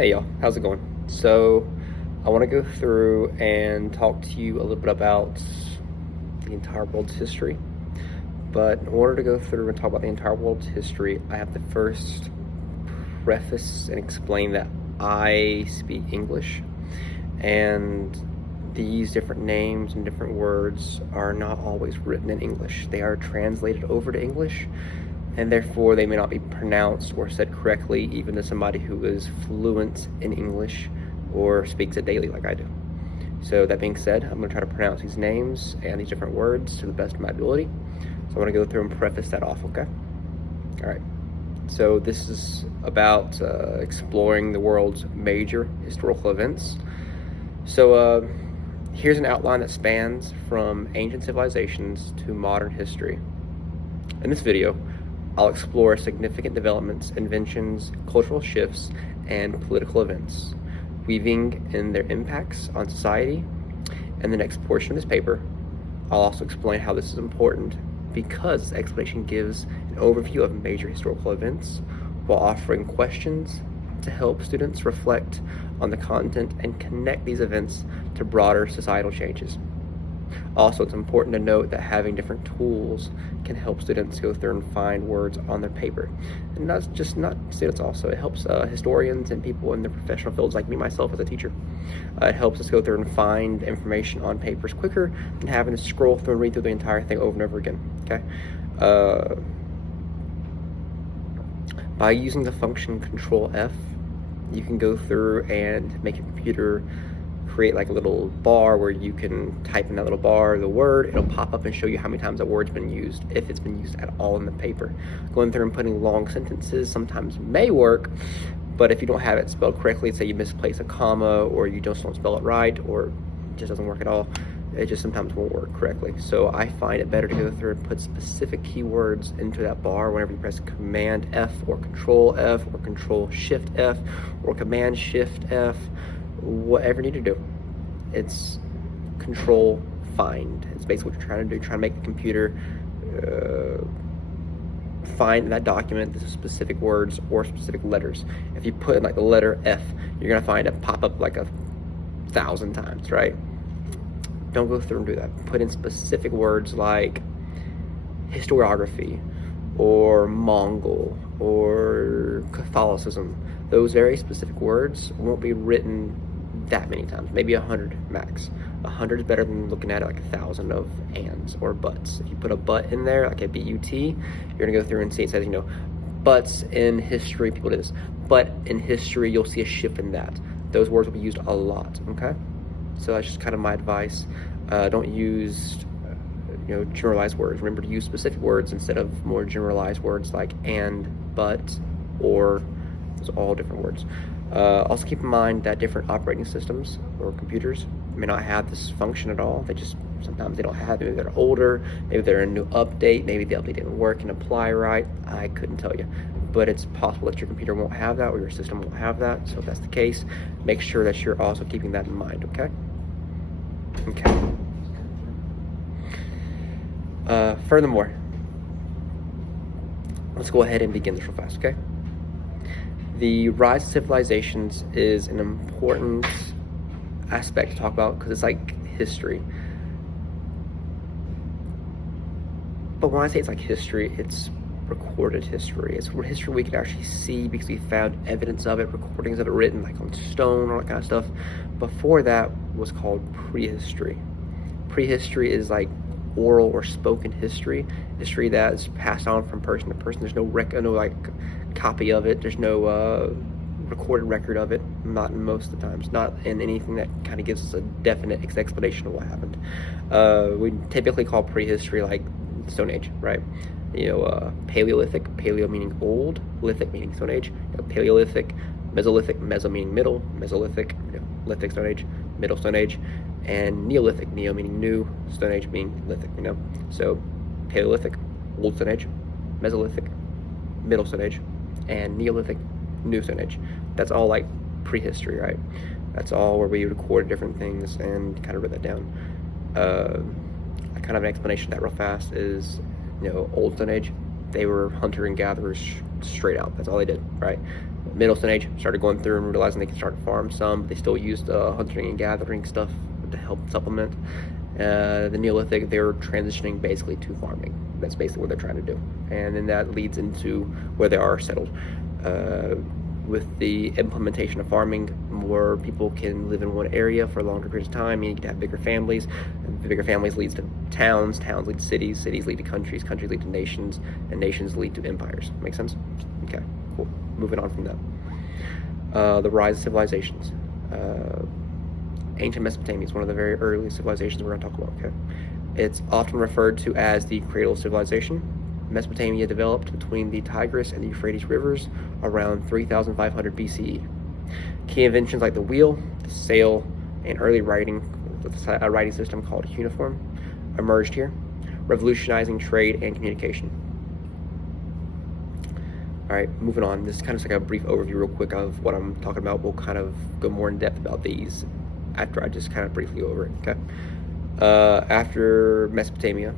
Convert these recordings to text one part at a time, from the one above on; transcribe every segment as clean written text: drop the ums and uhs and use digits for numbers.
Hey y'all, how's it going? So, I want to go through and talk to you a little bit about the entire world's history. But in order to go through and talk about the entire world's history, I have to first preface and explain that I speak English, and these different names and different words are not always written in English. They are translated over to English, and therefore they may not be pronounced or said correctly even to somebody who is fluent in English or speaks it daily like I do. So that being said, I'm going to try to pronounce these names and these different words to the best of my ability. So I want to go through and preface that off, okay? All right. So this is about exploring the world's major historical events. So here's an outline that spans from ancient civilizations to modern history. In this video, I'll explore significant developments, inventions, cultural shifts, and political events, weaving in their impacts on society. In the next portion of this paper, I'll also explain how this is important because the explanation gives an overview of major historical events while offering questions to help students reflect on the content and connect these events to broader societal changes. Also, it's important to note that having different tools can help students go through and find words on their paper. And not students also, it helps historians and people in the professional fields like me, myself as a teacher. It helps us go through and find information on papers quicker than having to scroll through and read through the entire thing over and over again, okay? By using the function Control F, you can go through and make your computer create like a little bar where you can type in that little bar the word. It'll pop up and show you how many times that word's been used, if it's been used at all in the paper. Going through and putting long sentences sometimes may work, but if you don't have it spelled correctly, say you misplace a comma or you just don't spell it right or it just doesn't work at all, it just sometimes won't work correctly. So I find it better to go through and put specific keywords into that bar whenever you press Command F or Control F or Control Shift F or Command Shift F, whatever you need to do. It's Control Find. It's basically what you're trying to do, trying to make the computer find in that document the specific words or specific letters. If you put in like the letter F, you're gonna find it pop up like 1,000 times, right? Don't go through and do that. Put in specific words like historiography or Mongol or Catholicism. Those very specific words won't be written that many times, maybe 100 max. 100 is better than looking at it like 1,000 of ands or buts. If you put a but in there, like a B-U-T, you're gonna go through and see it says, buts in history, people do this. But in history, you'll see a shift in that. Those words will be used a lot, okay? So that's just kind of my advice. Don't use generalized words. Remember to use specific words instead of more generalized words like and, but, or. Those are all different words. Also keep in mind that different operating systems or computers may not have this function at all. Sometimes they don't have it. Maybe they're older, maybe they're a new update, maybe the update didn't work and apply right. I couldn't tell you. But it's possible that your computer won't have that or your system won't have that. So if that's the case, make sure that you're also keeping that in mind, okay? Okay. Furthermore, let's go ahead and begin this real fast, okay? The rise of civilizations is an important aspect to talk about because it's like history. But when I say it's like history, it's recorded history. It's history we can actually see because we found evidence of it, recordings of it written like on stone, all that kind of stuff. Before that was called prehistory. Prehistory is like oral or spoken history that is passed on from person to person. There's no copy of it. There's no recorded record of it. Not in most of the times. Not in anything that kind of gives us a definite explanation of what happened. We typically call prehistory like Stone Age, right? Paleolithic, paleo meaning old, lithic meaning Stone Age, Paleolithic, Mesolithic, meso meaning middle, Mesolithic, lithic Stone Age, middle Stone Age, and Neolithic, neo meaning new, Stone Age meaning lithic, So Paleolithic, old Stone Age, Mesolithic, middle Stone Age, and Neolithic, new Stone Age. That's all like prehistory, right? That's all where we record different things and kind of wrote that down. Kind of an explanation of that real fast is, Old Stone Age, they were hunter and gatherers straight out. That's all they did, right? Middle Stone Age started going through and realizing they could start to farm some, but they still used hunting and gathering stuff to help supplement. The Neolithic, they're transitioning basically to farming. That's basically what they're trying to do. And then that leads into where they are settled. With the implementation of farming, more people can live in one area for longer periods of time, and you can have bigger families. And bigger families leads to towns, towns lead to cities, cities lead to countries, countries lead to nations, and nations lead to empires. Make sense? Okay, cool. Moving on from that. The rise of civilizations. Ancient Mesopotamia is one of the very earliest civilizations we're going to talk about, okay? It's often referred to as the cradle of civilization. Mesopotamia developed between the Tigris and the Euphrates rivers around 3,500 BCE. Key inventions like the wheel, the sail, and early writing, a writing system called cuneiform, emerged here, revolutionizing trade and communication. All right, moving on. This is kind of like a brief overview real quick of what I'm talking about. We'll kind of go more in depth about these after I just kind of briefly go over it, okay? After Mesopotamia,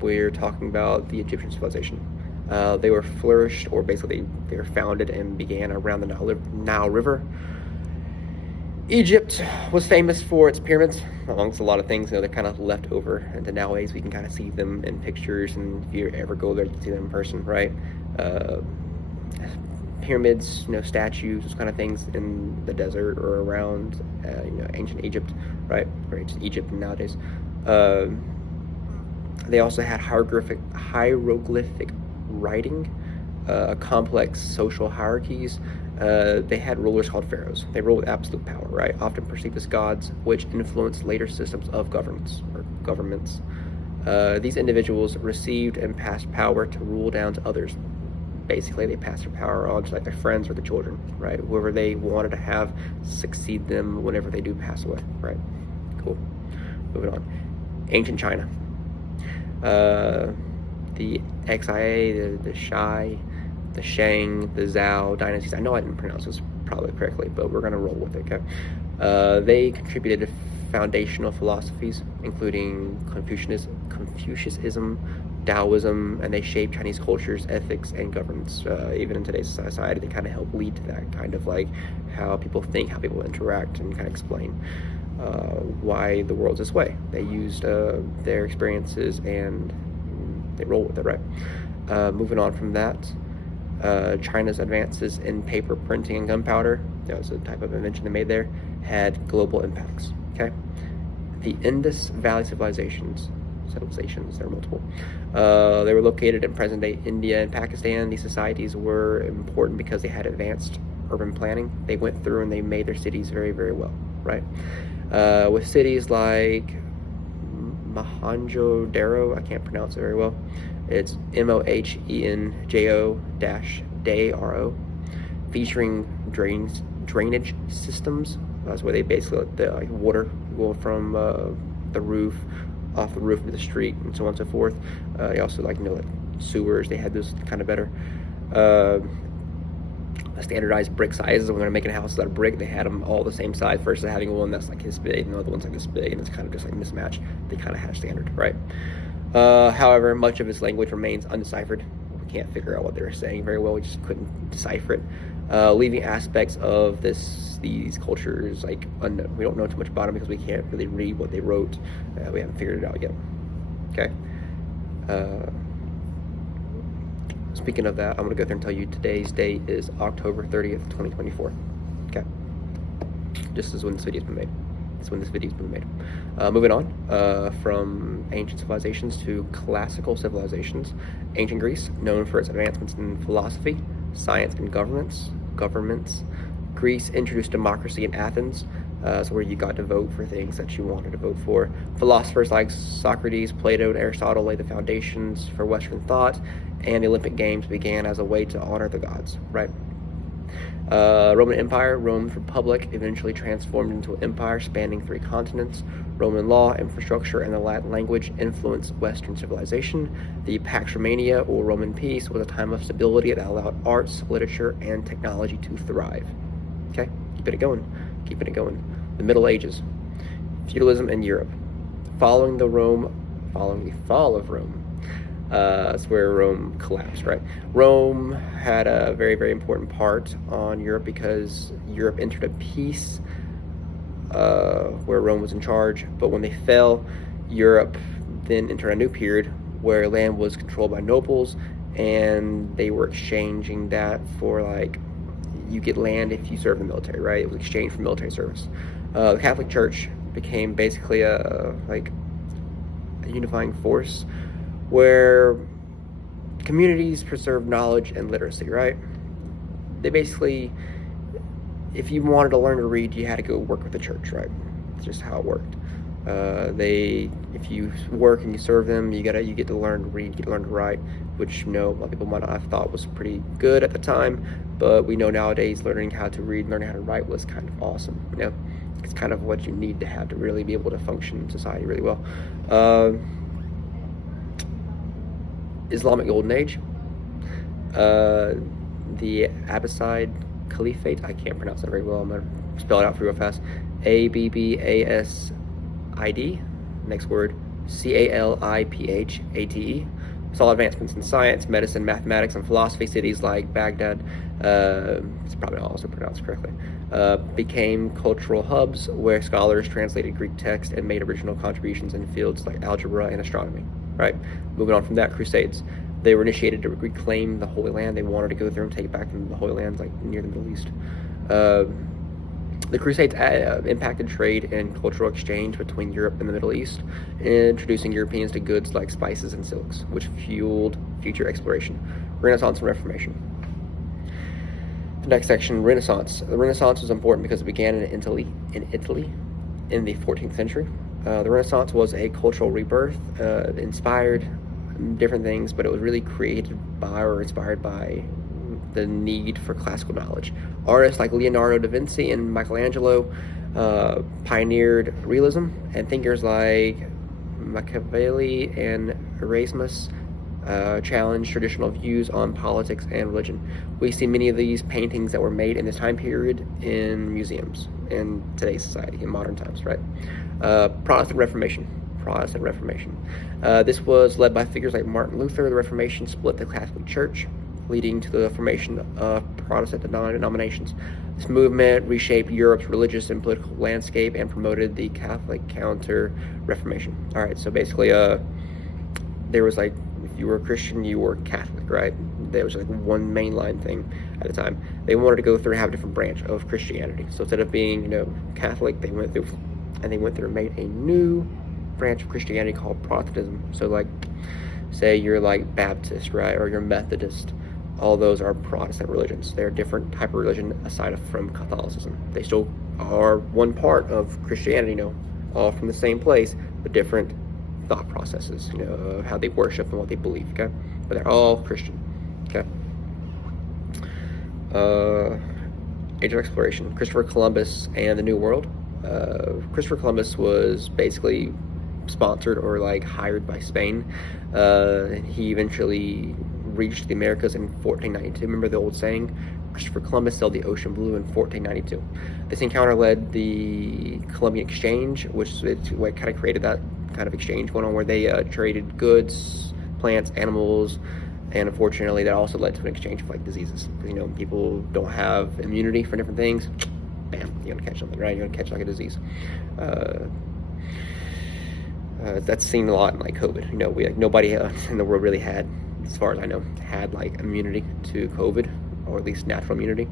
we're talking about the Egyptian civilization. They were flourished, or basically they were founded and began around the Nile River. Egypt was famous for its pyramids, amongst a lot of things. They're kind of left over into nowadays. We can kind of see them in pictures, and if you ever go there, you can see them in person, right? Pyramids, statues, those kind of things in the desert or around, ancient Egypt, right? Or ancient Egypt nowadays. They also had hieroglyphic writing, complex social hierarchies. They had rulers called pharaohs. They ruled with absolute power, right? Often perceived as gods, which influenced later systems of governance or governments. These individuals received and passed power to rule down to others. Basically, they passed their power on to like their friends or the children, right? Whoever they wanted to have succeed them whenever they do pass away, right? Cool. Moving on. Ancient China. The Xia, the Shai, the Shang, the Zhao dynasties. I know I didn't pronounce this probably correctly, but we're going to roll with it, okay? They contributed to foundational philosophies, including Confucianism, Taoism, and they shaped Chinese cultures, ethics, and governance. Even in today's society, they kind of help lead to that kind of like how people think, how people interact, and kind of explain why the world's this way. They used their experiences and they roll with it, right? Moving on from that, China's advances in paper printing and gunpowder, that was a type of invention they made there, had global impacts, okay? The Indus Valley civilizations, there are multiple. They were located in present-day India and Pakistan. These societies were important because they had advanced urban planning. They went through and they made their cities very, very well, right? With cities like Mohenjo-Daro, I can't pronounce it very well. It's Mohenjo-Daro, featuring drainage systems. That's where they basically let the water go from the roof, off the roof into the street, and so on and so forth. They also like sewers. They had those kind of better standardized brick sizes. When they're making houses out of brick, they had them all the same size versus having one that's like this big and the other one's like this big, and it's kind of just like mismatch. They kind of had a standard, right? However, much of its language remains undeciphered. We can't figure out what they were saying very well. We just couldn't decipher it, leaving aspects of these cultures like unknown. We don't know too much about them because we can't really read what they wrote. We haven't figured it out yet. Okay. Speaking of that, I'm going to go through and tell you today's date is October 30th, 2024. Okay. Just as when this video's been made. That's when this video's been made. Moving on from ancient civilizations to classical civilizations. Ancient Greece, known for its advancements in philosophy, science, and governments. Greece introduced democracy in Athens, so where you got to vote for things that you wanted to vote for. Philosophers like Socrates, Plato, and Aristotle laid the foundations for Western thought, and the Olympic Games began as a way to honor the gods, right? Roman Empire, Rome's Republic, eventually transformed into an empire spanning 3 continents. Roman law, infrastructure, and the Latin language influenced Western civilization. The Pax Romana, or Roman peace, was a time of stability that allowed arts, literature, and technology to thrive. Okay, keeping it going. The Middle Ages, feudalism in Europe. Following the fall of Rome, That's where Rome collapsed, right? Rome had a very, very important part on Europe because Europe entered a peace where Rome was in charge. But when they fell, Europe then entered a new period where land was controlled by nobles, and they were exchanging that for, like, you get land if you serve in the military, right? It was exchanged for military service. The Catholic Church became basically a unifying force where communities preserved knowledge and literacy, right? They basically, if you wanted to learn to read, you had to go work with the church, right? It's just how it worked. If you work and you serve them, you get to learn to read, you get to learn to write, which, a lot of people might not have thought was pretty good at the time, but we know nowadays learning how to read, learning how to write was kind of awesome. It's kind of what you need to have to really be able to function in society really well. Islamic Golden Age, the Abbasid Caliphate. I can't pronounce that very well. I'm gonna spell it out for you real fast. Abbasid. Next word, Caliphaate. Saw advancements in science, medicine, mathematics, and philosophy. Cities like Baghdad, it's probably not also pronounced correctly, became cultural hubs where scholars translated Greek text and made original contributions in fields like algebra and astronomy. Right. Moving on from that, Crusades. They were initiated to reclaim the Holy Land. They wanted to go through and take it back into the Holy Lands, like near the Middle East. The Crusades impacted trade and cultural exchange between Europe and the Middle East, introducing Europeans to goods like spices and silks, which fueled future exploration. Renaissance and Reformation. The next section, Renaissance. The Renaissance was important because it began in Italy in the 14th century. The Renaissance was a cultural rebirth, inspired different things, but it was really created by or inspired by the need for classical knowledge. Artists like Leonardo da Vinci and Michelangelo pioneered realism, and thinkers like Machiavelli and Erasmus challenged traditional views on politics and religion. We see many of these paintings that were made in this time period in museums in today's society, in modern times, right? Protestant Reformation. This was led by figures like Martin Luther. The Reformation split the Catholic Church, leading to the formation of Protestant denominations. This movement reshaped Europe's religious and political landscape and promoted the Catholic Counter-Reformation. All right, so basically, there was, like, if you were a Christian, you were Catholic, right? There was like one mainline thing at the time. They wanted to go through and have a different branch of Christianity. So instead of being, Catholic, they went through and made a new branch of Christianity called Protestantism. So, like, say you're like Baptist, right, or you're Methodist. All those are Protestant religions. They're a different type of religion aside from Catholicism. They still are one part of Christianity, all from the same place, but different thought processes, of how they worship and what they believe, okay? But they're all Christian, okay? Age of Exploration. Christopher Columbus and the New World. Christopher Columbus was basically sponsored or hired by Spain. He eventually reached the Americas in 1492. Remember the old saying, Christopher Columbus sailed the ocean blue in 1492. This encounter led the Columbian Exchange, which is what kind of created that kind of exchange going on, where they traded goods, plants, animals, and unfortunately that also led to an exchange of diseases. Because people don't have immunity for different things. Bam, you're gonna catch something, right? You're gonna catch a disease. That's seen a lot in COVID. Nobody in the world really had, as far as I know, had immunity to COVID, or at least natural immunity.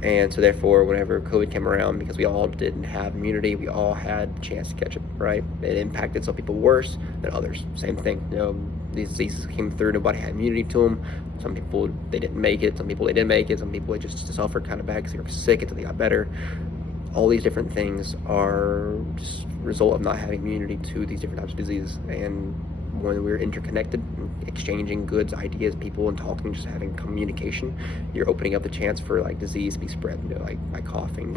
And so therefore, whenever COVID came around, because we all didn't have immunity, we all had a chance to catch it, right? It impacted some people worse than others. Same thing, these diseases came through, nobody had immunity to them. Some people, they didn't make it. Some people, they did make it. Some people, they just suffered kind of bad because they were sick until they got better. All these different things are just a result of not having immunity to these different types of diseases. And when we're interconnected, exchanging goods, ideas, people, and talking, just having communication, you're opening up the chance for disease to be spread, by coughing,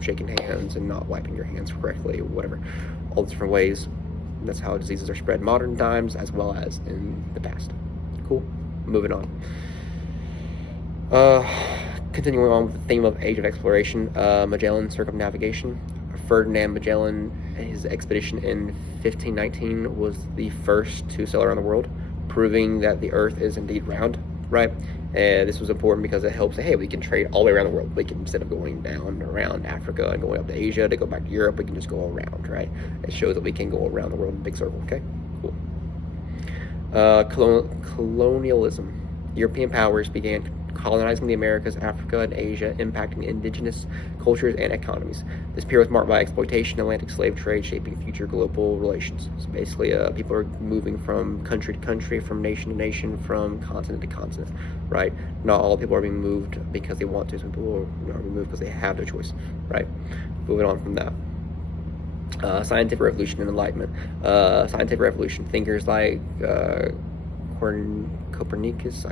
shaking hands and not wiping your hands correctly, or whatever, all different ways. That's how diseases are spread in modern times as well as in the past. Cool. Moving on. Continuing on with the theme of Age of Exploration, Magellan circumnavigation. Ferdinand Magellan, his expedition in 1519 was the first to sail around the world. proving that the Earth is indeed round, right? And this was important because it helps say, hey, we can trade all the way around the world. We can, instead of going down around Africa and going up to Asia to go back to Europe, we can just go around, right? It shows that we can go around the world in a big circle, okay? Cool. Colonialism. European powers began colonizing the Americas, Africa, and Asia, impacting indigenous cultures and economies. This period was marked by exploitation, Atlantic slave trade, shaping future global relations. So basically, people are moving from country to country, from nation to nation, from continent to continent, right? Not all people are being moved because they want to. Some people are being moved because they have their choice, right? Moving on from that. Scientific revolution and enlightenment. Scientific revolution, thinkers like Copernicus,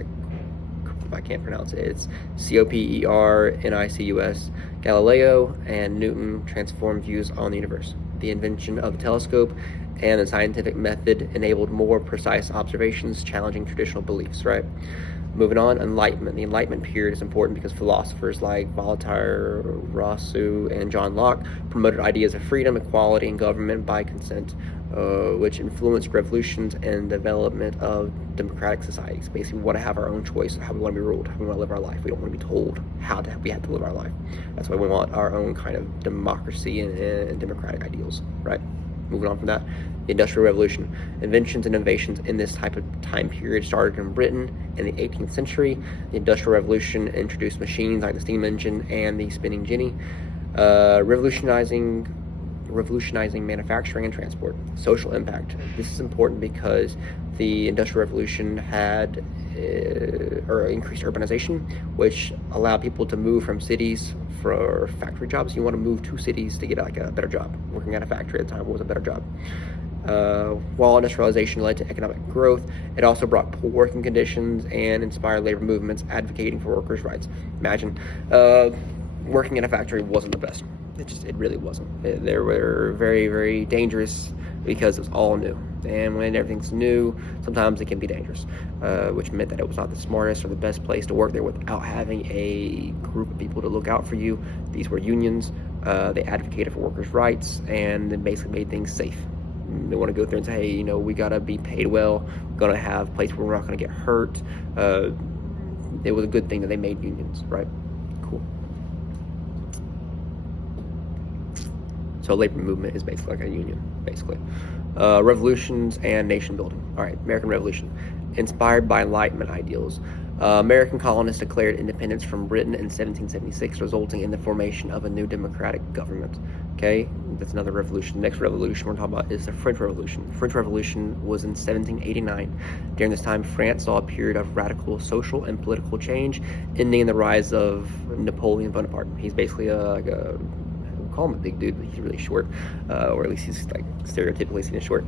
I can't pronounce it. It's Copernicus, Galileo, and Newton transformed views on the universe. The invention of the telescope and the scientific method enabled more precise observations, challenging traditional beliefs, right? Moving on, Enlightenment. The Enlightenment period is important because philosophers like Voltaire, Rousseau, and John Locke promoted ideas of freedom, equality, and government by consent, which influenced revolutions and development of democratic societies. Basically, we want to have our own choice of how we want to be ruled, how we want to live our life. We don't want to be told we have to live our life. That's why we want our own kind of democracy and democratic ideals, right? Moving on from that, the Industrial Revolution. Inventions and innovations in this type of time period started in Britain in the 18th century. The Industrial Revolution introduced machines like the steam engine and the spinning jenny, revolutionizing manufacturing and transport. Social impact. This is important because the Industrial Revolution had increased urbanization, which allowed people to move from cities for factory jobs. You want to move to cities to get like a better job. Working at a factory at the time was a better job. While industrialization led to economic growth, it also brought poor working conditions and inspired labor movements advocating for workers' rights. Imagine working in a factory wasn't the best. It really wasn't. They were very, very dangerous because it was all new. And when everything's new, sometimes it can be dangerous, which meant that it was not the smartest or the best place to work there without having a group of people to look out for you. These were unions. They advocated for workers' rights, and they basically made things safe. They want to go through and say, hey, you know, we got to be paid well. We're going to have a place where we're not going to get hurt. It was a good thing that they made unions, right? Cool. So labor movement is basically like a union, basically. Revolutions and nation building. All right, American Revolution. Inspired by Enlightenment ideals. American colonists declared independence from Britain in 1776, resulting in the formation of a new democratic government. Okay, that's another revolution. The next revolution we're talking about is the French Revolution. The French Revolution was in 1789. During this time, France saw a period of radical social and political change, ending in the rise of Napoleon Bonaparte. He's basically call him a big dude, but he's really short, or at least he's like stereotypically seen as short.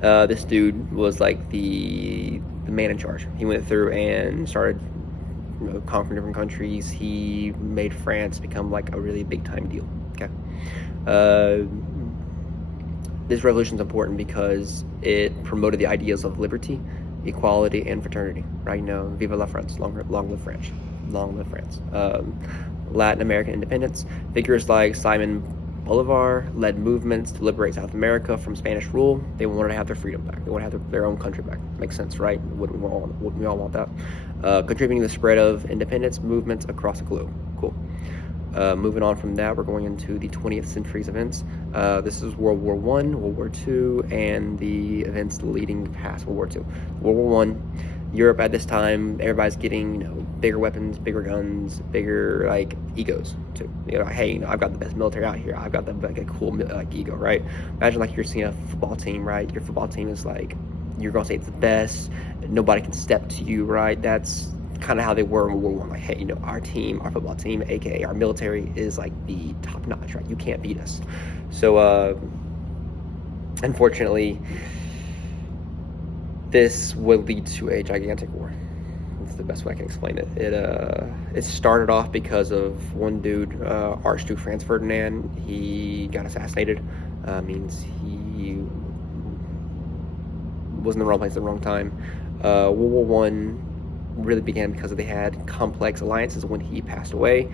This dude was like the man in charge. He went through and started conquering different countries. He made France become like a really big time deal. Okay. This revolution is important because it promoted the ideas of liberty, equality, and fraternity. Right? Vive la France, long live France, long live France. Latin American independence. Figures like Simon Bolivar led movements to liberate South America from Spanish rule. They wanted to have their freedom back. They wanted to have their own country back. Makes sense, right? Wouldn't we all want that? Contributing to the spread of independence movements across the globe. Cool. Moving on from that, we're going into the 20th century's events. This is World War I, World War II, and the events leading past World War II. World War I, Europe at this time, everybody's getting, bigger weapons, bigger guns, bigger, like, egos, too. Hey, I've got the best military out here. I've got the cool, ego, right? Imagine, like, you're seeing a football team, right? Your football team is, like, you're going to say it's the best. Nobody can step to you, right? That's kind of how they were in World War I. Like, hey, our team, our football team, aka our military, is like the top notch, right? You can't beat us. So unfortunately, this would lead to a gigantic war. That's the best way I can explain it. It started off because of one dude, Archduke Franz Ferdinand. He got assassinated. Means he was in the wrong place at the wrong time. World War I really began because they had complex alliances when he passed away.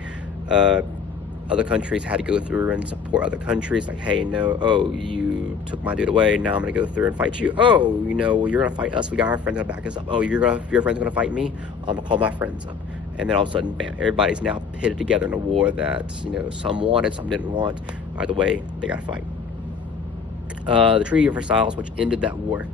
Other countries had to go through and support other countries, like, hey, no, oh, you took my dude away, now I'm gonna go through and fight you. Oh, well, you're gonna fight us, we got our friends gonna back us up. Oh, your friend's gonna fight me, I'm gonna call my friends up. And then all of a sudden, bam, everybody's now pitted together in a war that, some wanted, some didn't want. Either way, they gotta fight. The Treaty of Versailles, which ended that war,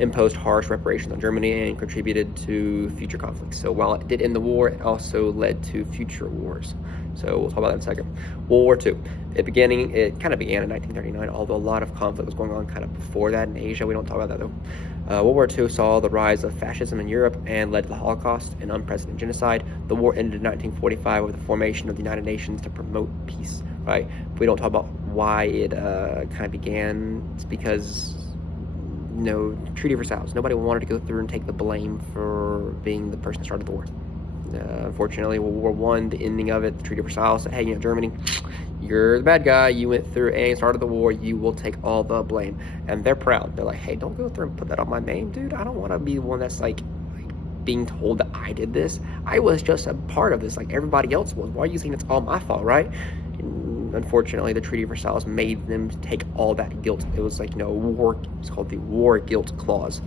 imposed harsh reparations on Germany and contributed to future conflicts. So while it did end the war, it also led to future wars. So we'll talk about that in a second. World War II. It kind of began in 1939, although a lot of conflict was going on kind of before that in Asia. We don't talk about that though. World War II saw the rise of fascism in Europe and led to the Holocaust and unprecedented genocide. The war ended in 1945 with the formation of the United Nations to promote peace, right? We don't talk about why it kind of began. It's because Treaty of Versailles. Nobody wanted to go through and take the blame for being the person that started the war. Unfortunately, World War I, the ending of it, the Treaty of Versailles said, hey, Germany, you're the bad guy. You went through and started the war. You will take all the blame. And they're proud. They're like, hey, don't go through and put that on my name, dude. I don't want to be the one that's like being told that I did this. I was just a part of this like everybody else was. Why are you saying it's all my fault, right? Unfortunately, the Treaty of Versailles made them take all that guilt. It was like, war. It's called the War Guilt Clause.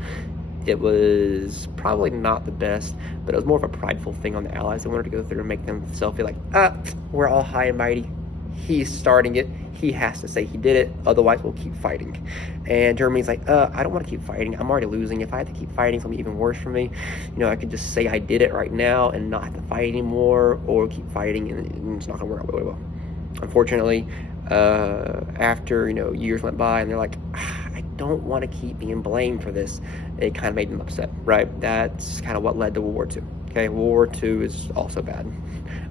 It was probably not the best, but it was more of a prideful thing on the Allies. They wanted to go through and make themselves feel like, we're all high and mighty. He's starting it. He has to say he did it. Otherwise, we'll keep fighting. And Germany's like, I don't want to keep fighting. I'm already losing. If I have to keep fighting, it's going to be even worse for me. I could just say I did it right now and not have to fight anymore, or keep fighting and it's not going to work out really well. Unfortunately, after years went by and they're like, I don't want to keep being blamed for this, it kind of made them upset, right? That's kind of what led to World War II. Okay, World War II is also bad.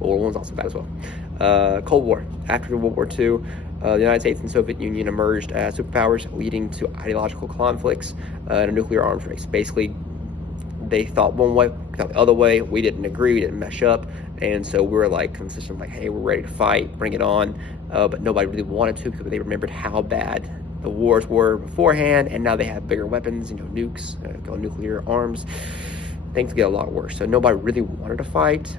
World War I is also bad as well. Cold War. After World War II, the United States and Soviet Union emerged as superpowers, leading to ideological conflicts and a nuclear arms race. Basically, they thought one way, thought the other way. We didn't agree, we didn't mesh up, and so we were like consistent, like, hey, we're ready to fight, bring it on. But nobody really wanted to because they remembered how bad the wars were beforehand, and now they have bigger weapons, nukes, nuclear arms. Things get a lot worse. So nobody really wanted to fight,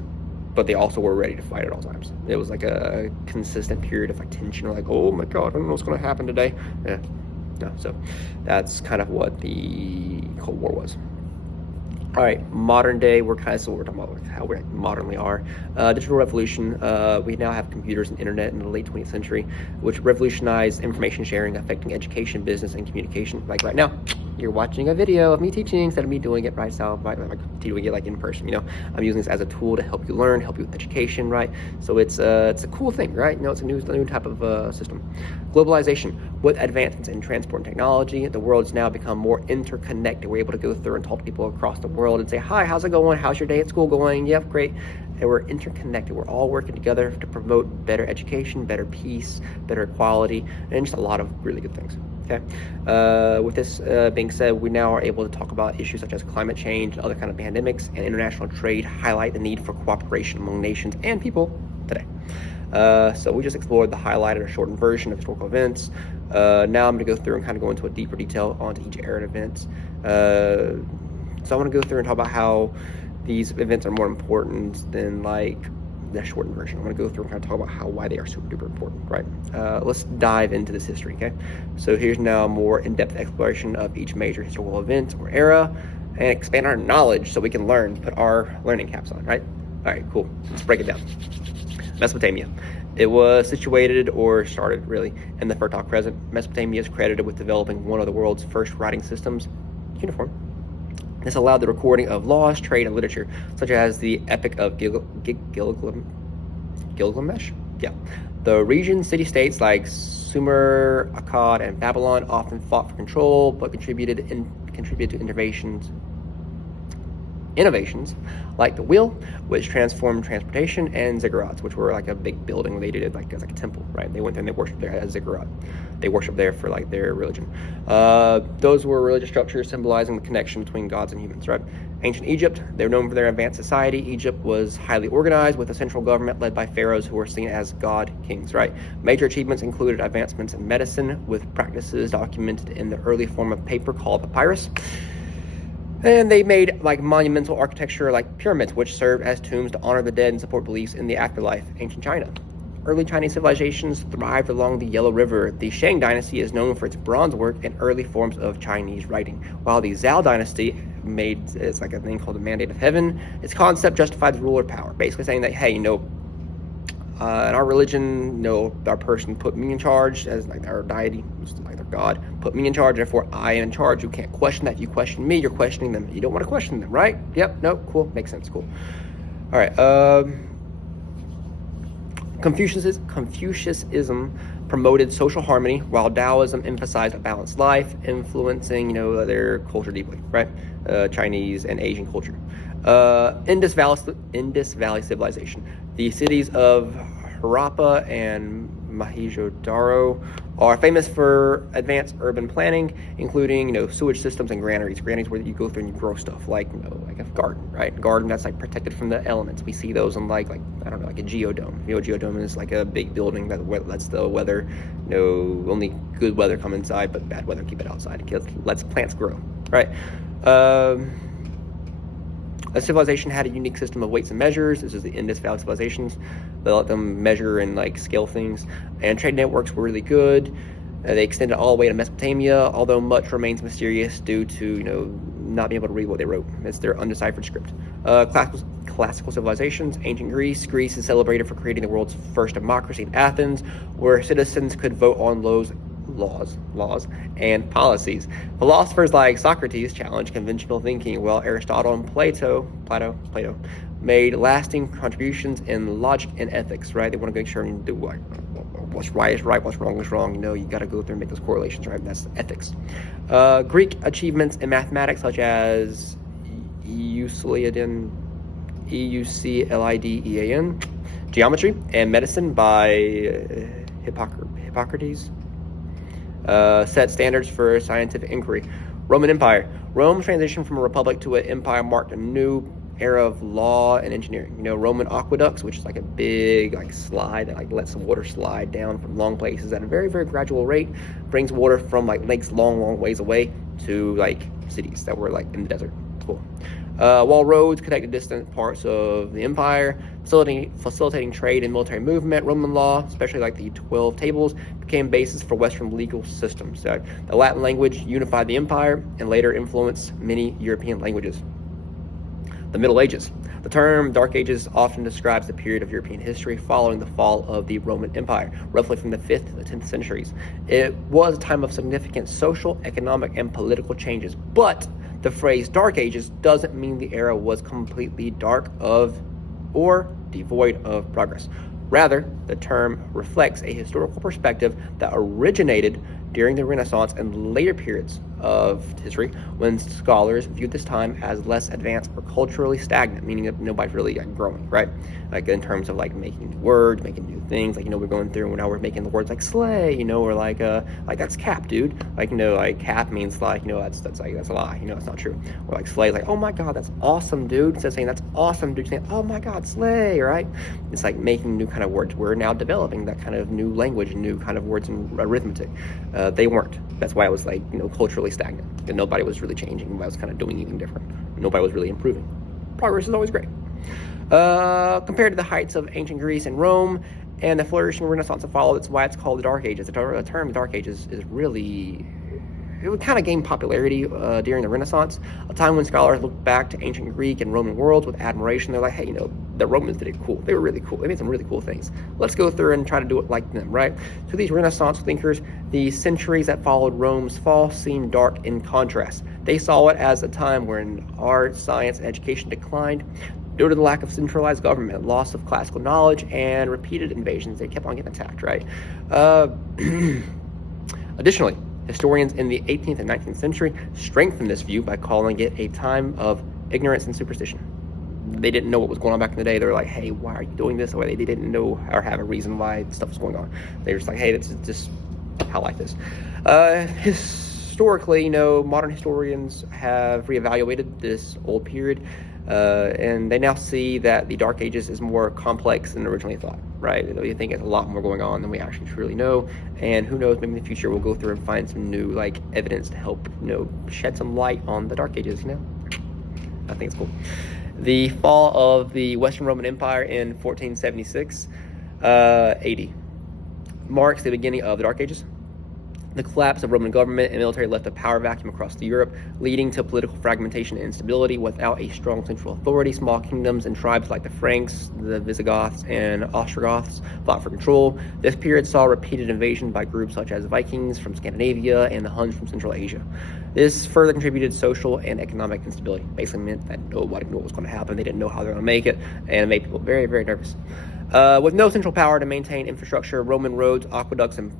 but they also were ready to fight at all times. It was like a consistent period of like tension, or like, oh my God, I don't know what's going to happen today. Yeah, no. So that's kind of what the Cold War was. All right, modern day, we're talking about how we modernly are. Digital revolution, we now have computers and internet in the late 20th century, which revolutionized information sharing, affecting education, business, and communication. Like right now, you're watching a video of me teaching instead of me doing it right now, like doing it like in person. I'm using this as a tool to help you learn, help you with education, right? So it's a cool thing, right? It's a new type of system. Globalization, with advancements in transport and technology, the world's now become more interconnected. We're able to go through and talk to people across the world and say, hi, how's it going? How's your day at school going? Yep, great. And we're interconnected. We're all working together to promote better education, better peace, better equality, and just a lot of really good things. Okay. With this being said, we now are able to talk about issues such as climate change and other kind of pandemics, and international trade highlight the need for cooperation among nations and people today. So we just explored the highlighted or shortened version of historical events. Now I'm going to go through and kind of go into a deeper detail onto each era of events. So I want to go through and talk about how these events are more important than like the shortened version. I'm going to go through and kind of talk about why they are super duper important, right? Let's dive into this history, okay? So here's now a more in-depth exploration of each major historical event or era, and expand our knowledge so we can put our learning caps on, right? All right, cool. Let's break it down. Mesopotamia. It was situated, or started really, in the Fertile Crescent. Mesopotamia is credited with developing one of the world's first writing systems, cuneiform. This allowed the recording of laws, trade, and literature, such as the Epic of Gilgamesh. Yeah. The region's city-states like Sumer, Akkad, and Babylon often fought for control, but contributed to innovations like the wheel, which transformed transportation, and ziggurats, which were like a big building they did like as like a temple, right? They went there and they worshipped there as ziggurat. They worshipped there for like their religion. Those were religious structures symbolizing the connection between gods and humans, right? Ancient Egypt, they were known for their advanced society. Egypt was highly organized with a central government led by pharaohs who were seen as god kings, right? Major achievements included advancements in medicine, with practices documented in the early form of paper called papyrus. And they made like monumental architecture like pyramids, which served as tombs to honor the dead and support beliefs in the afterlife. Ancient China. early Chinese civilizations thrived along the Yellow River. The Shang dynasty is known for its bronze work and early forms of Chinese writing, while the Zhao dynasty it's like a thing called the Mandate of Heaven. Its concept justified the ruler power, basically saying that, hey, in our religion, our person put me in charge as like our deity, like their God, put me in charge, therefore I am in charge. You can't question that. If you question me, you're questioning them. You don't want to question them, right? Yep, no, cool, makes sense, cool. All right, Confucianism promoted social harmony, while Taoism emphasized a balanced life, influencing, their culture deeply, right? Chinese and Asian culture. Indus Valley civilization. The cities of Harappa and Mohenjo-daro are famous for advanced urban planning, including, sewage systems and granaries. Granaries where you go through and you grow stuff, like a garden, right? Garden that's like protected from the elements. We see those in like a geodome. A geodome is like a big building that lets the weather, only good weather come inside, but bad weather keep it outside. It lets plants grow, right? A civilization had a unique system of weights and measures. This is the Indus Valley civilizations. They let them measure and scale things. And trade networks were really good. They extended all the way to Mesopotamia, although much remains mysterious due to not being able to read what they wrote. It's their undeciphered script. Classical civilizations, ancient Greece. Greece is celebrated for creating the world's first democracy in Athens, where citizens could vote on laws and policies. Philosophers like Socrates challenged conventional thinking, while Aristotle and Plato made lasting contributions in logic and ethics, right? They want to make sure you do what's right is right, what's wrong is wrong. You got to go through and make those correlations, right? That's ethics. Greek achievements in mathematics, such as Euclidean, geometry, and medicine by Hippocrates, set standards for scientific inquiry. Roman Empire. Rome's transition from a republic to an empire marked a new era of law and engineering. Roman aqueducts, which is like a big slide that lets the water slide down from long places at a very, very gradual rate, brings water from lakes long ways away to cities that were in the desert. Cool. While roads connected distant parts of the empire, facilitating trade and military movement. Roman law, especially the 12 tables, became basis for Western legal systems. The Latin language unified the empire and later influenced many European languages. The Middle Ages. The term Dark Ages often describes the period of European history following the fall of the Roman Empire, roughly from the 5th to the 10th centuries. It was a time of significant social, economic, and political changes, but the phrase Dark Ages doesn't mean the era was completely dark or devoid of progress. Rather, the term reflects a historical perspective that originated during the Renaissance and later periods of history, when scholars viewed this time as less advanced or culturally stagnant, meaning that nobody's really growing, right? In terms of making new words, making new things. We're going through, now we're making the words slay, or that's cap, dude. Cap means that's a lie, it's not true. Or slay, oh my god, that's awesome, dude. Instead of saying that's awesome, dude, saying, oh my god, slay, right? It's making new kind of words. We're now developing that kind of new language, new kind of words and arithmetic. They weren't. That's why it was culturally stagnant. And nobody was really changing. Nobody was kind of doing anything different. Nobody was really improving. Progress is always great. Compared to the heights of ancient Greece and Rome and the flourishing Renaissance that followed, that's why it's called the Dark Ages. The term Dark Ages is really, it would kind of gain popularity during the Renaissance, a time when scholars look back to ancient Greek and Roman worlds with admiration. They're like, hey, the Romans did it cool. They were really cool. They made some really cool things. Let's go through and try to do it like them, right? To these Renaissance thinkers, the centuries that followed Rome's fall seemed dark in contrast. They saw it as a time when art, science, and education declined due to the lack of centralized government, loss of classical knowledge, and repeated invasions. They kept on getting attacked, right? Additionally, historians in the 18th and 19th century strengthened this view by calling it a time of ignorance and superstition. They didn't know what was going on back in the day. They were like, hey, why are you doing this? Or they didn't know or have a reason why stuff was going on. They were just like, hey, this is just how life is. Historically, modern historians have reevaluated this old period, and they now see that the Dark Ages is more complex than originally thought, right? You think it's a lot more going on than we actually truly know, and who knows, maybe in the future we'll go through and find some new evidence to help shed some light on the Dark Ages. I think it's cool. The fall of the Western Roman Empire in 1476. 80 marks the beginning of the Dark Ages. The collapse of Roman government and military left a power vacuum across Europe, leading to political fragmentation and instability. Without a strong central authority, small kingdoms and tribes like the Franks, the Visigoths, and Ostrogoths fought for control. This period saw repeated invasions by groups such as Vikings from Scandinavia and the Huns from Central Asia. This further contributed to social and economic instability. Basically meant that nobody knew what was going to happen. They didn't know how they were going to make it, and it made people very, very nervous. With no central power to maintain infrastructure, Roman roads, aqueducts, and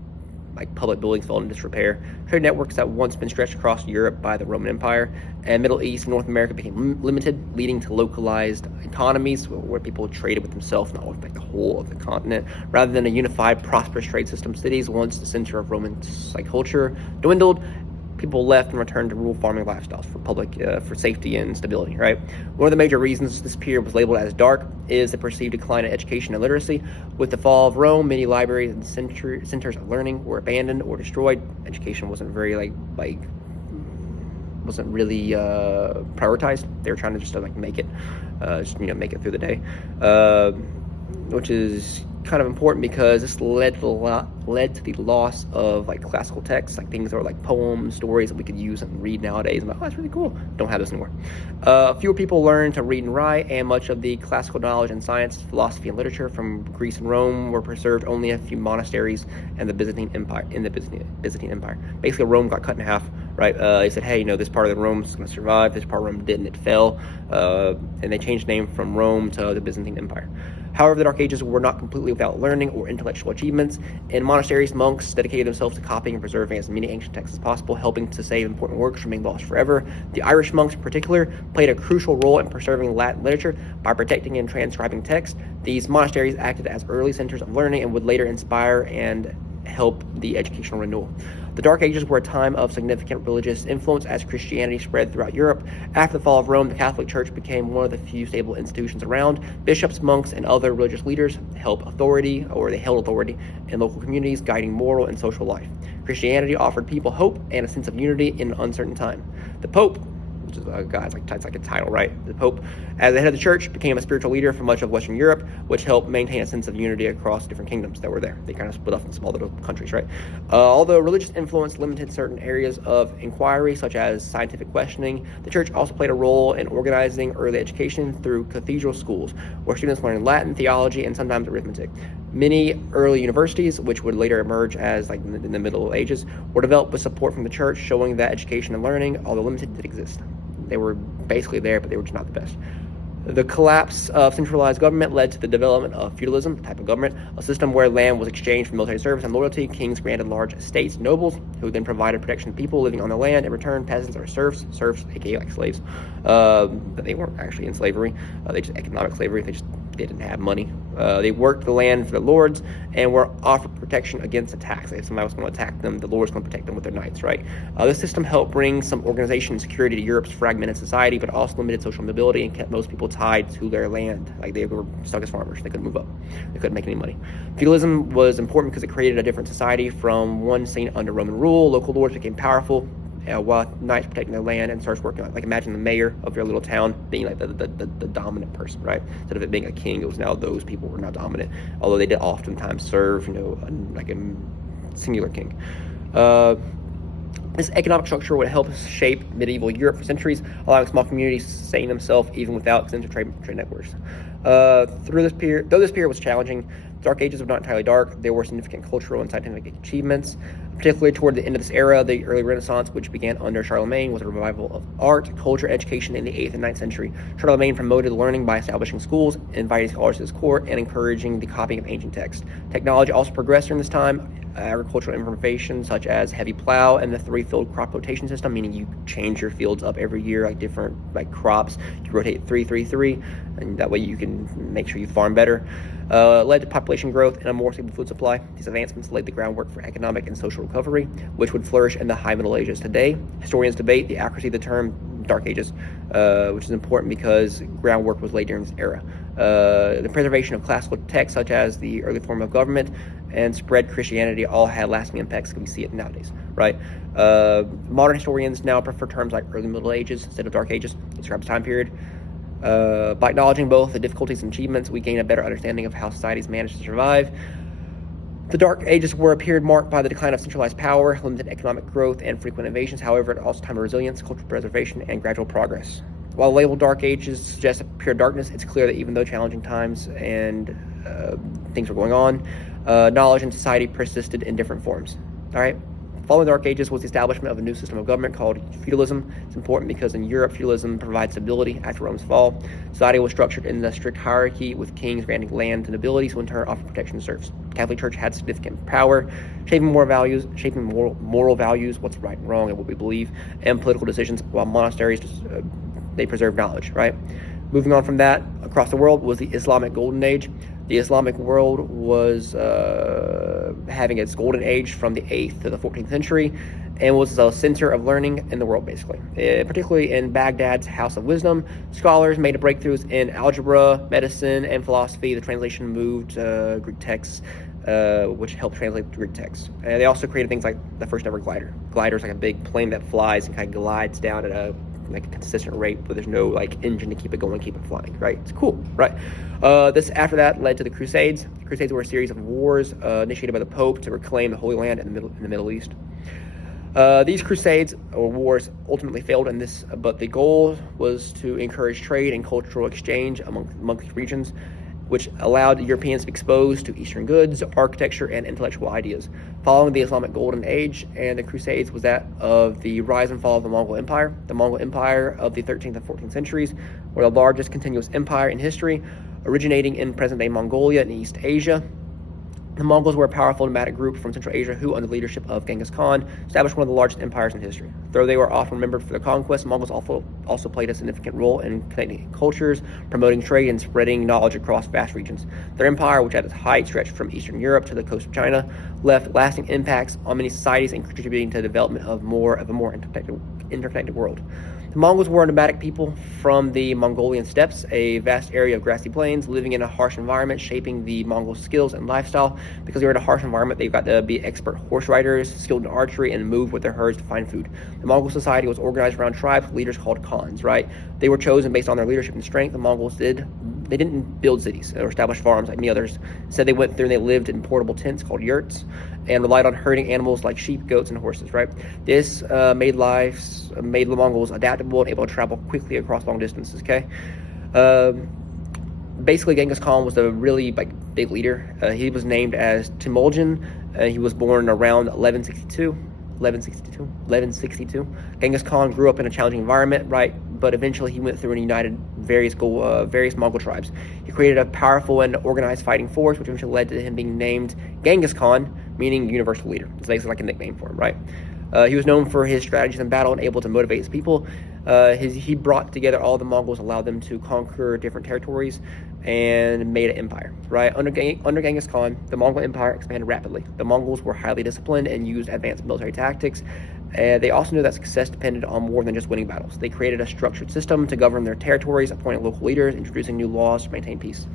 public buildings fell into disrepair. Trade networks that once been stretched across Europe by the Roman Empire and Middle East and North America became limited, leading to localized economies where people traded with themselves, not with the whole of the continent. Rather than a unified, prosperous trade system, cities, once the center of Roman culture, dwindled. People left and returned to rural farming lifestyles for safety and stability, right? One of the major reasons this period was labeled as dark is the perceived decline in education and literacy. With the fall of Rome, many libraries and centers of learning were abandoned or destroyed. Education wasn't very wasn't really prioritized. They were trying to just make it, make it through the day, which is kind of important because this led to the loss of classical texts, things that were poems, stories that we could use and read nowadays. I'm that's really cool. Don't have this anymore. Fewer people learned to read and write, and much of the classical knowledge and science, philosophy, and literature from Greece and Rome were preserved only in a few monasteries and the Byzantine Empire. Basically, Rome got cut in half. Right? They said, hey, this part of the Rome is going to survive. This part of Rome didn't. It fell, and they changed the name from Rome to the Byzantine Empire. However, the Dark Ages were not completely without learning or intellectual achievements. In monasteries, monks dedicated themselves to copying and preserving as many ancient texts as possible, helping to save important works from being lost forever. The Irish monks, in particular, played a crucial role in preserving Latin literature by protecting and transcribing texts. These monasteries acted as early centers of learning and would later inspire and help the educational renewal. The Dark Ages were a time of significant religious influence as Christianity spread throughout Europe. After the fall of Rome, the Catholic Church became one of the few stable institutions around. Bishops, monks, and other religious leaders held authority in local communities, guiding moral and social life. Christianity offered people hope and a sense of unity in an uncertain time. The Pope, which is it's like a title, right? The Pope, as the head of the church, became a spiritual leader for much of Western Europe, which helped maintain a sense of unity across different kingdoms that were there. They kind of split up in small little countries, right? Although religious influence limited certain areas of inquiry, such as scientific questioning, the church also played a role in organizing early education through cathedral schools, where students learned Latin, theology, and sometimes arithmetic. Many early universities, which would later emerge as in the Middle Ages, were developed with support from the church, showing that education and learning, although limited, did exist. They were basically there, but they were just not the best. The collapse of centralized government led to the development of feudalism, a type of government, a system where land was exchanged for military service and loyalty. Kings granted large estates to nobles, who then provided protection to people living on the land. In return, peasants or serfs, aka slaves, but they weren't actually in slavery. They just economic slavery. They didn't have money. They worked the land for the lords and were offered protection against attacks. If somebody was going to attack them, the lords going to protect them with their knights, right? This system helped bring some organization and security to Europe's fragmented society, but also limited social mobility and kept most people tied to their land. They were stuck as farmers. They couldn't move up. They couldn't make any money. Feudalism was important because it created a different society from one seen under Roman rule. Local lords became powerful, while knights protecting their land and starts working imagine the mayor of your little town being the dominant person, right? Instead of it being a king, it was now those people were now dominant, although they did oftentimes serve a singular king. This economic structure would help shape medieval Europe for centuries, allowing small communities to sustain themselves even without extensive trade networks. Though this period was challenging, the Dark Ages were not entirely dark. There were significant cultural and scientific achievements. Particularly toward the end of this era, the early Renaissance, which began under Charlemagne, was a revival of art, culture, education in the 8th and 9th century. Charlemagne promoted learning by establishing schools, inviting scholars to his court, and encouraging the copying of ancient texts. Technology also progressed during this time. Agricultural information such as heavy plow and the 3-field crop rotation system, meaning you change your fields up every year, different crops. You rotate 3-3-3, and that way you can make sure you farm better. Led to population growth and a more stable food supply. These advancements laid the groundwork for economic and social recovery, which would flourish in the High Middle Ages. Today, historians debate the accuracy of the term Dark Ages, which is important because groundwork was laid during this era. The preservation of classical texts, such as the early form of government and spread Christianity, all had lasting impacts. We see it nowadays, right? Modern historians now prefer terms like early Middle Ages instead of Dark Ages. It describes time period By acknowledging both the difficulties and achievements, we gain a better understanding of how societies manage to survive. The Dark Ages were a period marked by the decline of centralized power, limited economic growth, and frequent invasions. However, it also a time of resilience, cultural preservation, and gradual progress. While labeled Dark Ages suggests a period of darkness, it's clear that even though challenging times and things were going on, knowledge and society persisted in different forms. All right. Following the Dark Ages was the establishment of a new system of government called feudalism. It's important because in Europe, feudalism provides stability after Rome's fall. Society was structured in a strict hierarchy, with kings granting land to nobility, who in turn offered protection to serfs. The Catholic Church had significant power, shaping moral values, what's right and wrong, and what we believe, and political decisions, while monasteries they preserved knowledge. Right. Moving on from that, across the world was the Islamic Golden Age. The Islamic world was having its golden age from the 8th to the 14th century, and was a center of learning in the world, basically. Particularly in Baghdad's House of Wisdom, scholars made breakthroughs in algebra, medicine, and philosophy. The translation moved Greek texts, which helped translate the Greek texts. They also created things like the first ever glider. Glider is like a big plane that flies and kind of glides down at a consistent rate, but there's no engine to keep it going, keep it flying, right? It's cool, right? This after that led to the Crusades. The Crusades were a series of wars initiated by the Pope to reclaim the Holy Land in the Middle East. These crusades or wars ultimately failed in this, but the goal was to encourage trade and cultural exchange among regions, which allowed Europeans to be exposed to Eastern goods, architecture, and intellectual ideas. Following the Islamic Golden Age and the Crusades was that of the rise and fall of the Mongol Empire. The Mongol Empire of the 13th and 14th centuries were the largest continuous empire in history, originating in present-day Mongolia and East Asia. The Mongols were a powerful nomadic group from Central Asia who, under the leadership of Genghis Khan, established one of the largest empires in history. Though they were often remembered for their conquests, Mongols also played a significant role in connecting cultures, promoting trade, and spreading knowledge across vast regions. Their empire, which at its height stretched from Eastern Europe to the coast of China, left lasting impacts on many societies and contributing to the development of a more interconnected world. The Mongols were a nomadic people from the Mongolian steppes, a vast area of grassy plains, living in a harsh environment, shaping the Mongol skills and lifestyle. Because they were in a harsh environment, they've got to be expert horse riders, skilled in archery, and move with their herds to find food. The Mongol society was organized around tribes with leaders called khans, right? They were chosen based on their leadership and strength. The Mongols they didn't build cities or establish farms like many others. Instead, they went through and they lived in portable tents called yurts and relied on herding animals like sheep, goats, and horses, right? This made the Mongols adaptable and able to travel quickly across long distances, okay? Basically, Genghis Khan was a really big leader. He was named as Temujin. He was born around 1162. Genghis Khan grew up in a challenging environment, right? But eventually he went through and united various Mongol tribes. He created a powerful and organized fighting force, which eventually led to him being named Genghis Khan, meaning universal leader. It's basically like a nickname for him, right? He was known for his strategies in battle and able to motivate his people. He brought together all the Mongols, allowed them to conquer different territories, and made an empire, right? Under Genghis Khan, the Mongol Empire expanded rapidly. The Mongols were highly disciplined and used advanced military tactics. They also knew that success depended on more than just winning battles. They created a structured system to govern their territories, appointing local leaders, introducing new laws to maintain peace.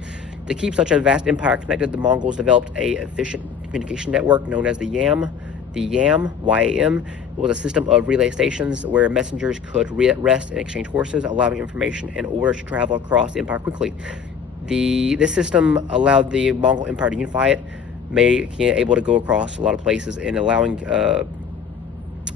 To keep such a vast empire connected, the Mongols developed an efficient communication network known as the YAM. The YAM, was a system of relay stations where messengers could rest and exchange horses, allowing information and orders to travel across the empire quickly. This system allowed the Mongol Empire to unify it, made it able to go across a lot of places, and allowing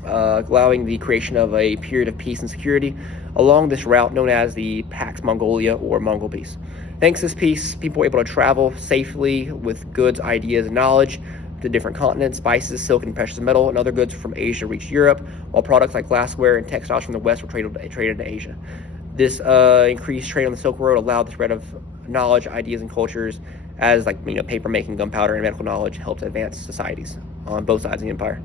the creation of a period of peace and security along this route known as the Pax Mongolia or Mongol Peace. Thanks to this peace, people were able to travel safely with goods, ideas, and knowledge to different continents. Spices, silk, and precious metal and other goods from Asia reached Europe, while products like glassware and textiles from the West were traded to Asia. This increased trade on the Silk Road allowed the spread of knowledge, ideas, and cultures, as paper making, gunpowder, and medical knowledge helped advance societies on both sides of the empire.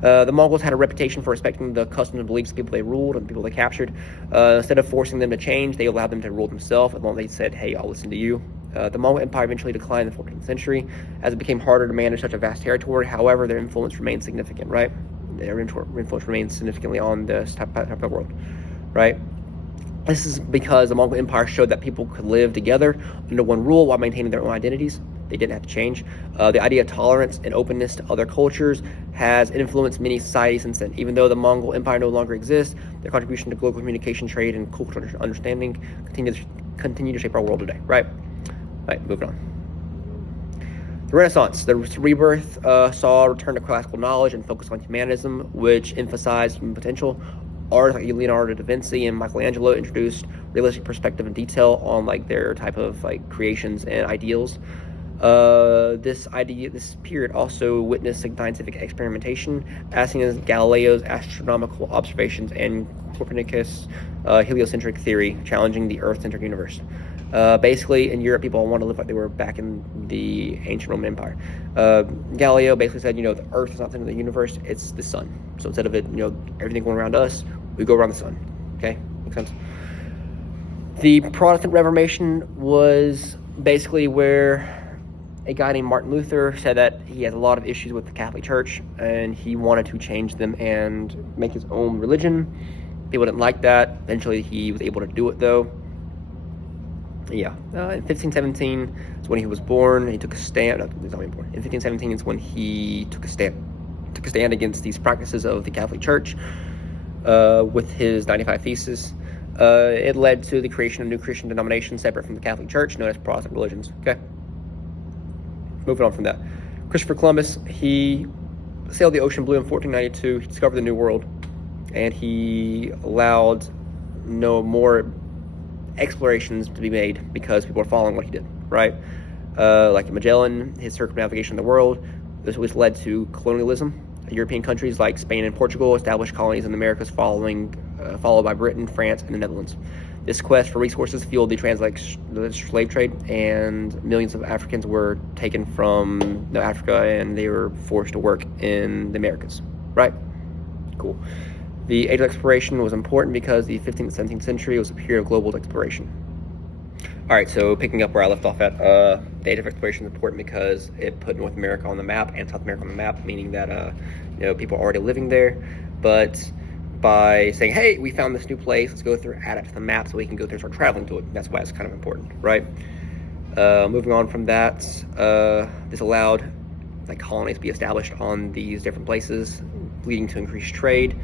The Mongols had a reputation for respecting the customs and beliefs of the people they ruled and the people they captured. Instead of forcing them to change, they allowed them to rule themselves as long as they said, hey, I'll listen to you. The Mongol Empire eventually declined in the 14th century as it became harder to manage such a vast territory. However, their influence remained significant, right? Their influence remains significantly on this type of the world, right? This is because the Mongol Empire showed that people could live together under one rule while maintaining their own identities. they didn't have to change. The idea of tolerance and openness to other cultures has influenced many societies since then. Even though the Mongol Empire no longer exists, their contribution to global communication, trade, and cultural understanding continue to shape our world today. Right, moving on. The Renaissance, the rebirth, saw a return to classical knowledge and focus on humanism, which emphasized human potential. Artists like Leonardo da Vinci and Michelangelo introduced realistic perspective and detail on like their type of like creations and ideals. This period also witnessed scientific experimentation, as seen as Galileo's astronomical observations and Copernicus' heliocentric theory, challenging the Earth-centered universe. Basically, in Europe, people want to live like they were back in the ancient Roman Empire. Galileo basically said, the Earth is not the center of the universe; it's the sun. So instead of it, everything going around us, we go around the sun. Okay, makes sense. The Protestant Reformation was basically where a guy named Martin Luther said that he had a lot of issues with the Catholic Church, and he wanted to change them and make his own religion. People didn't like that. Eventually, he was able to do it, though. In 1517 is when he was born. He took a stand. He's not even born. In 1517 is when he took a stand against these practices of the Catholic Church with his 95 Theses. It led to the creation of new Christian denominations separate from the Catholic Church, known as Protestant religions. Okay. Moving on from that, Christopher Columbus, he sailed the ocean blue in 1492. He discovered the New World, and he allowed no more explorations to be made because people were following what he did, right? Like Magellan, his circumnavigation of the world, this was led to colonialism. European countries like Spain and Portugal established colonies in the Americas, followed by Britain, France, and the Netherlands. This quest for resources fueled the slave trade, and millions of Africans were taken from Africa, and they were forced to work in the Americas, right? Cool. The age of exploration was important because the 15th and 17th century was a period of global exploration. All right, so picking up where I left off at, the age of exploration is important because it put North America on the map and South America on the map, meaning that people are already living there, but by saying, hey, we found this new place, let's go through, add it to the map so we can go through and start traveling to it. That's why it's kind of important, right? Moving on from that, this allowed colonies to be established on these different places, leading to increased trade,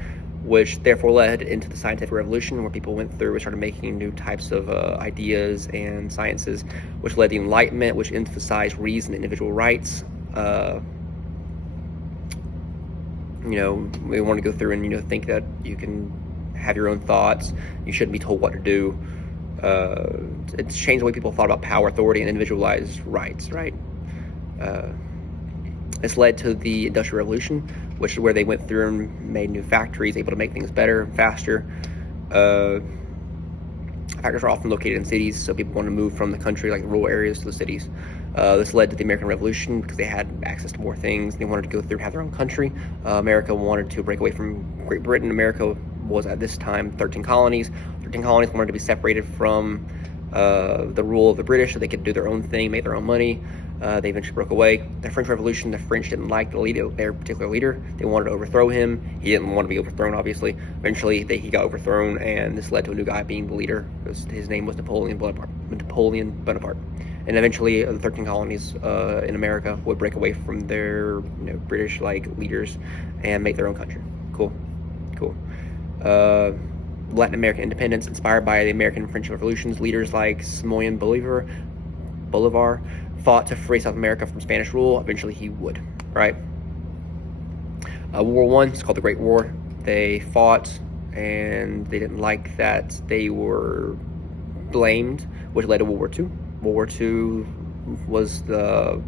which therefore led into the scientific revolution, where people went through and started making new types of ideas and sciences, which led to the Enlightenment, which emphasized reason and individual rights. We want to go through and think that you can have your own thoughts. You shouldn't be told what to do. It's changed the way people thought about power, authority, and individualized rights, right? This led to the Industrial Revolution, which is where they went through and made new factories, able to make things better and faster. Factories are often located in cities, so people want to move from the country, like the rural areas, to the cities. This led to the American Revolution because they had access to more things. They wanted to go through and have their own country. America wanted to break away from Great Britain. America was at this time 13 colonies. 13 colonies wanted to be separated from the rule of the British so they could do their own thing, make their own money. They eventually broke away. The French Revolution, the French didn't like their particular leader. They wanted to overthrow him. He didn't want to be overthrown, obviously. Eventually, he got overthrown, and this led to a new guy being the leader. His name was Napoleon Bonaparte. And eventually, the 13 colonies in America would break away from their British leaders and make their own country. Cool. Latin American independence, inspired by the American and French revolutions, leaders like Simon Bolivar fought to free South America from Spanish rule. Eventually he would, right? World War I, it's called the Great War. They fought, and they didn't like that they were blamed, which led to World War II. World War II was the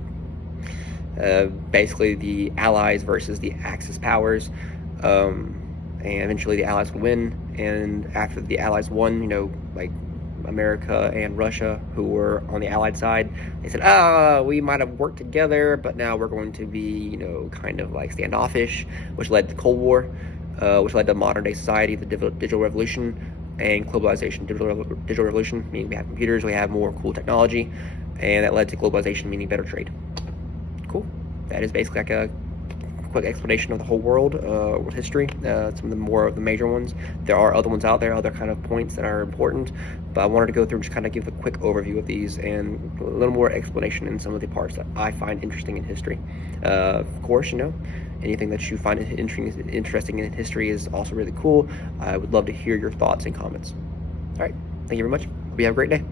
basically the Allies versus the Axis powers, and eventually the Allies would win. And after the Allies won, America and Russia, who were on the Allied side, they said, we might have worked together, but now we're going to be, kind of standoffish, which led to the Cold War, which led to modern day society, the digital revolution and globalization. Digital revolution, meaning we have computers, we have more cool technology, and that led to globalization, meaning better trade. Cool. That is basically a quick explanation of the whole world history, some of the more of the major ones. There are other ones out there, other kind of points that are important, but I wanted to go through and just kind of give a quick overview of these and a little more explanation in some of the parts that I find interesting in history. Of course, anything that you find interesting in history is also really cool. I would love to hear your thoughts and comments. All right, thank you very much. Hope you have a great day.